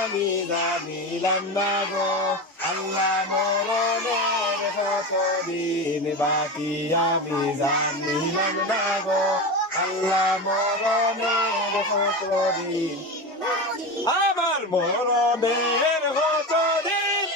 আমি জানিলাম না গো আল্লাহ মরণের কতদিন বাকি আমি জানিলাম না গো আল্লাহ মরণের কতদিন আমার মরণের কতদিন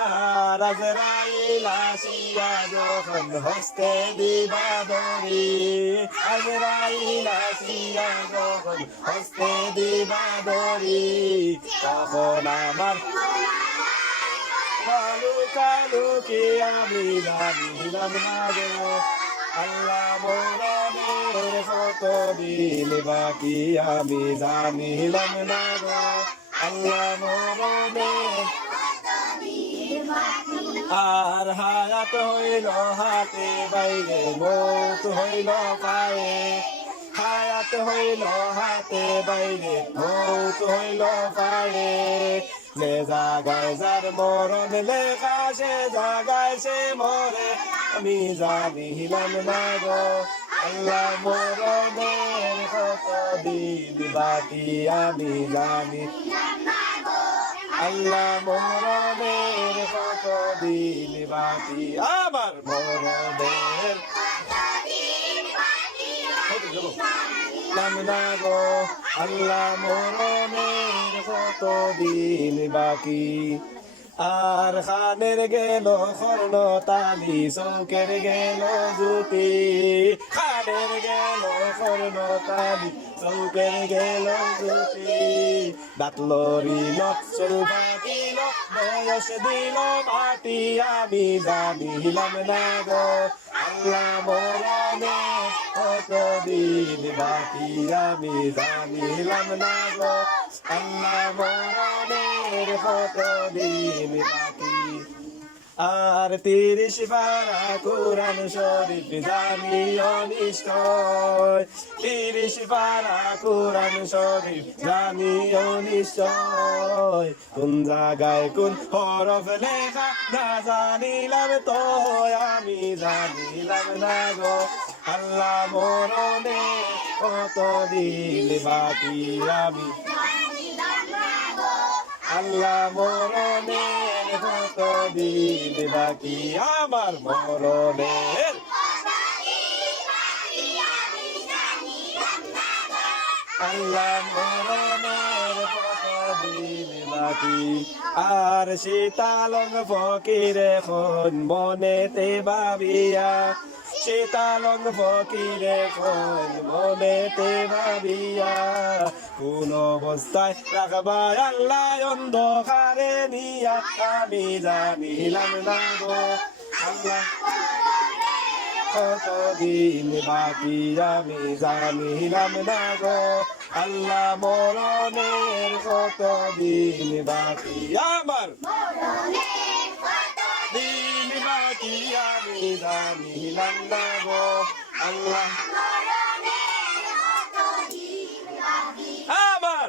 আর আজরাইল আসিয়া যখন হস্তে দিবা ধরি আজরাইল আসিয়া যখন হস্তে দিবা ধরি তখন আমার কালু কালু কি আমি জানিলাম না গো আল্লাহ মরণের কতদিন বাকি আমি জানিলাম না গো আল্লাহ মরণের আর হায়াত হইল হাতে বাইরে মৌত হইল পায়ে হায়াত হইল হাতে বাইরে মৌত হইল পায়ে লে জাগায় যার মরণ লেখা সে জাগায় সে মরে আমি জানিলাম না গো আল্লাহ মরণের কতদিন বাকি আমি জানি আল্লাহ মরণের কতদিন বাকি আমার মরণের নাম না গো আল্লাহ মরণের কতদিন বাকি আর খানের গেল খর্ণ তালি চৌকের গেল জুতি খানের গেল খর্ণ তালি চৌকের গেল জুতি দাঁত লড়িল চল ভাগিল বয়স দিল মাটি আমি জানিলাম না গো আল্লাহ মরণে কতদিন বাকি আমি জানিলাম না গো আল্লাহ মরণের কতদিন বাকি আর 30 পারা কোরআন শরীফ জানিও নিশ্চয় 30 পারা কোরআন শরীফ জানিও নিশ্চয় কোন জায়গায় কোন হরফ লেখা না জানিলাম তো আমি জানিলাম না গো আল্লাহ মরণে কতদিন বাকি আমি আল্লাহ মরণের কতদিন বাকি আমার মরণের আল্লাহ মরণের কতদিন বাকি আর শীতালং ফকির এখন মনেতে ভাবিয়া শীতালং ফকির এখন মনেতে ভাবিয়া কোন অবস্থায় রাখবা আল্লাহ অন্ধকারে নিয়া আমি জানিলাম না গো আল্লাহ কতদিন বাকি আমি জানিলাম না গো আল্লাহ মরণের কতদিন বাকি আমার দিন বাকি আমি জানিলাম না গো আল্লাহ আমার